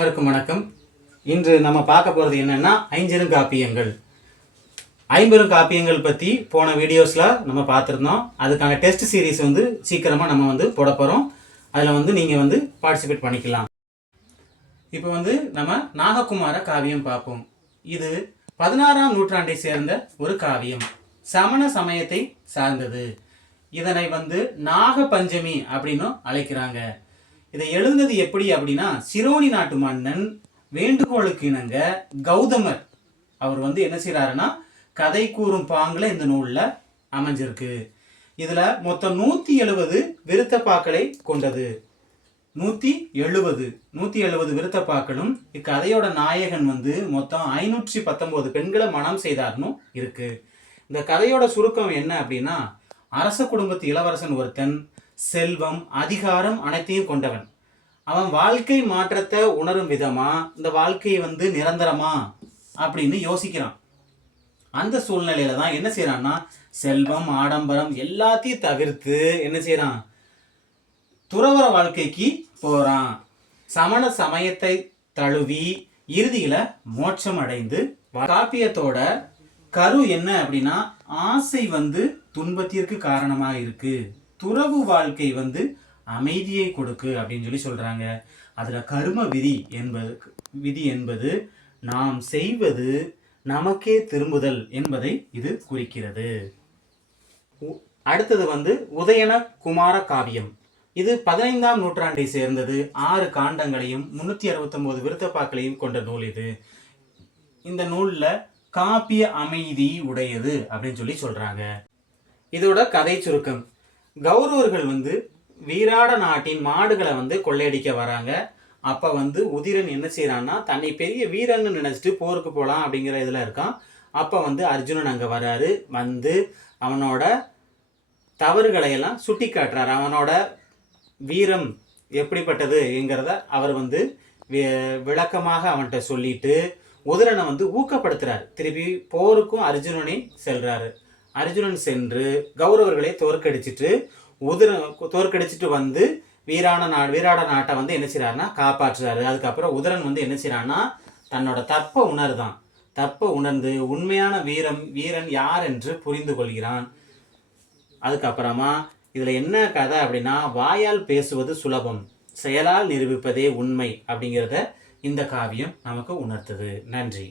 அனைவருக்கும் வணக்கம். இன்று நம்ம பார்க்க போகிறது என்னென்னா ஐம்பெருங்காப்பியங்கள். ஐம்பெருங்காப்பியங்கள் பற்றி போன வீடியோஸில் நம்ம பார்த்துருந்தோம். அதுக்கான டெஸ்ட் சீரீஸ் சீக்கிரமாக நம்ம போட போகிறோம். அதில் நீங்கள் பார்ட்டிசிபேட் பண்ணிக்கலாம். இப்போ நம்ம நாககுமார காவியம் பார்ப்போம். இது 16ஆம் நூற்றாண்டை சேர்ந்த ஒரு காவியம். சமண சமயத்தை சார்ந்தது. இதனை நாக பஞ்சமி அப்படின்னு அழைக்கிறாங்க. இதை எழுதுனது எப்படி அப்படின்னா, சிரோனி நாட்டு மன்னன் வேண்டுகோளுக்கு இணங்க கௌதமர் அவர் என்ன செய்யறாருன்னா கதை கூறும் பாங்குல இந்த நூல்ல அமைஞ்சிருக்கு. இதுல மொத்தம் 170 விருத்தப்பாக்களை கொண்டது. 170 விருத்தப்பாக்களும் இக்கதையோட நாயகன் மொத்தம் 519 பெண்களை மனம் செய்தார்னு இருக்கு. இந்த கதையோட சுருக்கம் என்ன அப்படின்னா, அரச குடும்பத்து இளவரசன் ஒருத்தன் செல்வம் அதிகாரம் அனைத்தையும் கொண்டவன். அவன் வாழ்க்கை மாற்றத்தை உணரும் விதமா இந்த வாழ்க்கையை நிரந்தரமா அப்படின்னு யோசிக்கிறான். அந்த சூழ்நிலையில தான் என்ன செய்யறான்னா, செல்வம் ஆடம்பரம் எல்லாத்தையும் தவிர்த்து என்ன செய்யறான், துறவற வாழ்க்கைக்கு போறான். சமண சமயத்தை தழுவி இறுதியில மோட்சம் அடைந்து. காப்பியத்தோட கரு என்ன அப்படின்னா, ஆசை துன்பத்திற்கு காரணமாக இருக்கு, துறவு வாழ்க்கை அமைதியை கொடுக்கு அப்படின்னு சொல்றாங்க. அதுல கர்ம விதி என்பது நாம் செய்வது நமக்கே திரும்புதல் என்பதை இது குறிக்கிறது. அடுத்தது உதயன குமார காவியம். இது 15ஆம் நூற்றாண்டை சேர்ந்தது. 6 காண்டங்களையும் 369 விருத்தப்பாக்களையும் கொண்ட நூல் இது. இந்த நூல்ல காப்பிய அமைதி உடையது அப்படின்னு சொல்றாங்க. இதோட கதை சுருக்கம். கௌரவர்கள் வீராட நாட்டின் மாடுகளை கொள்ளையடிக்க வராங்க. அப்ப உதிரன் என்ன செய்யறான்னா, தன்னை பெரிய வீரன்னு நினைச்சிட்டு போருக்கு போகலாம் அப்படிங்கிற இதுல இருக்கான். அப்ப அர்ஜுனன் அங்க வராரு. அவனோட தவறுகளை எல்லாம் சுட்டி காட்டுறாரு. அவனோட வீரம் எப்படிப்பட்டதுங்கிறத அவர் விளக்கமாக அவன்கிட்ட சொல்லிட்டு உதிரனை ஊக்கப்படுத்துறாரு. திருப்பி போருக்கும் அர்ஜுனனே செல்றாரு. அர்ஜுனன் சென்று கௌரவர்களை தோற்கடிச்சிட்டு வீராட நாட்டை என்ன செய்யறாருன்னா காப்பாற்றுறாரு. அதுக்கப்புறம் உதிரன் என்ன செய்யறான்னா, தன்னோட தப்பை உணர்ந்து உண்மையான வீரன் யார் என்று புரிந்து கொள்கிறான். அதுக்கப்புறமா இதுல என்ன கதை அப்படின்னா, வாயால் பேசுவது சுலபம், செயலால் நிரூபிப்பதே உண்மை அப்படிங்கிறத இந்த காவியம் நமக்கு உணர்த்துது. நன்றி.